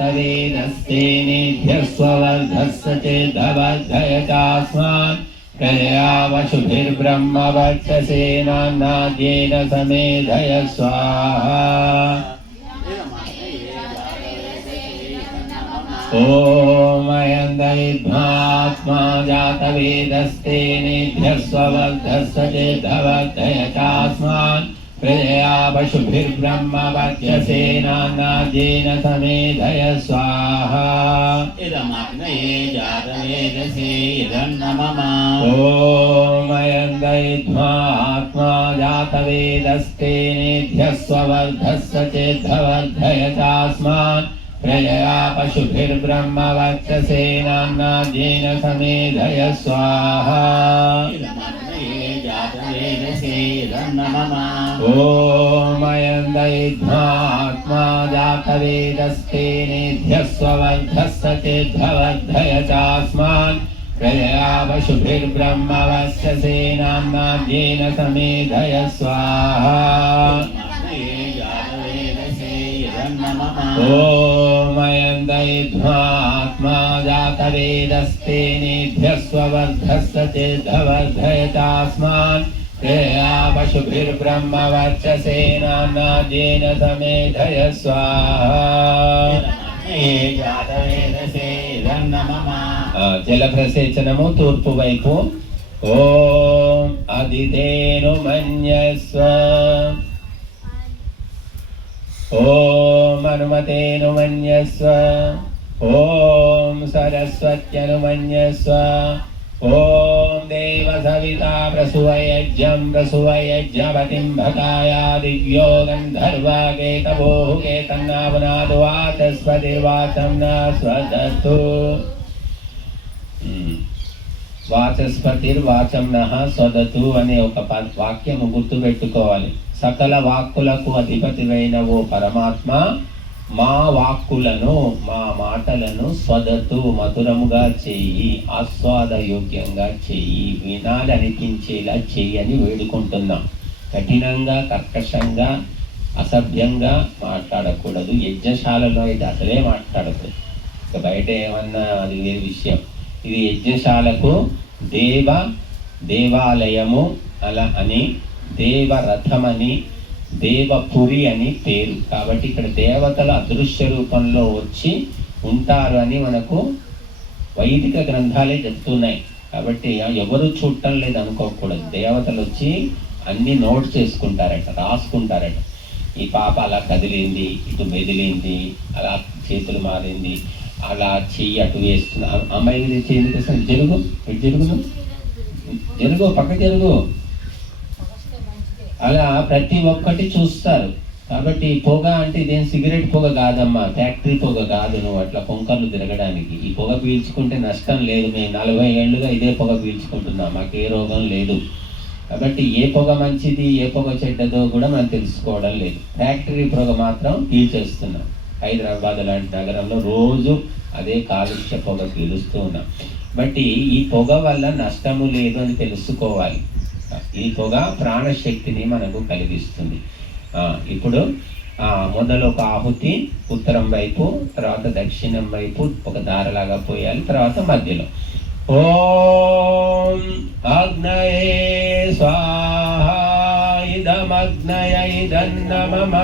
जातवेदस्तेनेभ्यः स्ववर्धस्य चेद्धवर्धय चास्मान् प्रजयावशुभिर्ब्रह्मवर्चसेनान्नाद्येन समेधय स्वाहा। ॐ अयन्दयिध्वात्मा जातवेदस्तेनेभ्यः स्ववर्धस्य चेद्धवर्धय चास्मान् प्रजया पशुभिर्ब्रह्मवर्चसेनान्नाद्येन समेधय स्वाहा। इदमग्नये जातवेदसे इदन्नमम। ॐ अयन्दयिध्वा आत्मा जातवेदस्तेनेभ्यः स्ववर्धस्य चेद्धवर्धय चास्मान् प्रजया पशुभिर्ब्रह्मवर्चसेनान्नाद्येन समेधय स्वाहा। इदमग्नये जातवेदसे इदन्नमम। ॐ अयन्दयिध्वा आत्मा जातवेदस्तेनेभ्यः स्ववर्धस्य चेद्धवर्धय चास्मान् प्रजया पशुभिर्ब्रह्मवर्चसेनान्नाद्येन समेधय स्वाहा। ॐ अयन्दयिध्वा आत्मा जातवेदस्तेनेभ्यः स्ववर्धस्य चेद्धवर्धय चास्मान् प्रजया पशुभिर्ब्रह्मवर्चसेनान्नाद्येन समेधय स्वाहा। జలప్రసేచనము తూర్పు వైపు. ఓం అదితేను మన్యస్వ. ఓం అనుమతేను మన్యస్వ. ఓం సరస్వత్యను మన్యస్వ. ఓం దేవ సవితా ప్రసువయజ్ఞం ప్రసువయజ్ఞపతిం భకాయా దివ్యో గంధర్వకేతవోః కేతన్నావనాదు వాచస్పతిర్వాచం న స్వదత్తు. వాచస్పతిర్వాచం నః స్వదతు అనే ఒక వాక్యము గుర్తుపెట్టుకోవాలి. సకల వాక్కులకు అధిపతివైన ఓ పరమాత్మ, మా వాక్కులను మా మాటలను స్వదతు మధురముగా చెయ్యి, ఆస్వాదయోగ్యంగా చెయ్యి, వినాలనిపించేలా చెయ్యి అని వేడుకుంటున్నాం. కఠినంగా కర్కశంగా అసభ్యంగా మాట్లాడకూడదు. యజ్ఞశాలలో అయితే అసలే మాట్లాడకూడదు. ఇక బయట ఏమన్నా అది వేరే విషయం. ఇది యజ్ఞశాలకు దేవాలయము అలా అని, దేవరథమని, దేవపురి అని పేరు. కాబట్టి ఇక్కడ దేవతల అదృశ్య రూపంలో వచ్చి ఉంటారు అని మనకు వైదిక గ్రంథాలే చెప్తున్నాయి. కాబట్టి ఎవరు చూడటం లేదు అనుకోకూడదు. దేవతలు వచ్చి అన్ని నోట్ చేసుకుంటారట, రాసుకుంటారట. ఈ పాప అలా కదిలింది, ఇటు మెదిలింది, అలా చేతులు మారింది, అలా చెయ్యి అటు వేస్తుంది. అమ్మాయి చెయ్యి చేస్తాను, జరుగు, ఇటు జరుగును, జరుగు, పక్క జరుగు, అలా ప్రతి ఒక్కటి చూస్తారు. కాబట్టి పొగ అంటే ఇదేం సిగరెట్ పొగ కాదమ్మా, ఫ్యాక్టరీ పొగ కాదు. నువ్వు అట్లా పొంకర్లు తిరగడానికి ఈ పొగ పీల్చుకుంటే నష్టం లేదు. మేము 40 ఏళ్ళుగా ఇదే పొగ పీల్చుకుంటున్నాం, మాకు ఏ రోగం లేదు. కాబట్టి ఏ పొగ మంచిది ఏ పొగ చెడ్డదో కూడా మనం తెలుసుకోవడం లేదు. ఫ్యాక్టరీ పొగ మాత్రం పీల్చేస్తున్నాం. హైదరాబాద్ లాంటి నగరంలో రోజు అదే కాలుష్య పొగ పీలుస్తూ ఉన్నాం. బట్టి ఈ పొగ వల్ల నష్టము లేదు అని తెలుసుకోవాలి. ఈ పొగ ప్రాణశక్తిని మనకు కలిగిస్తుంది. ఇప్పుడు మొదలు ఒక ఆహుతి ఉత్తరం వైపు, తర్వాత దక్షిణం వైపు ఒక దారలాగా పోయాలి, తర్వాత మధ్యలో. ఓం అగ్నయే స్వాహా ఇదమగ్నయ ఇదన్నమమ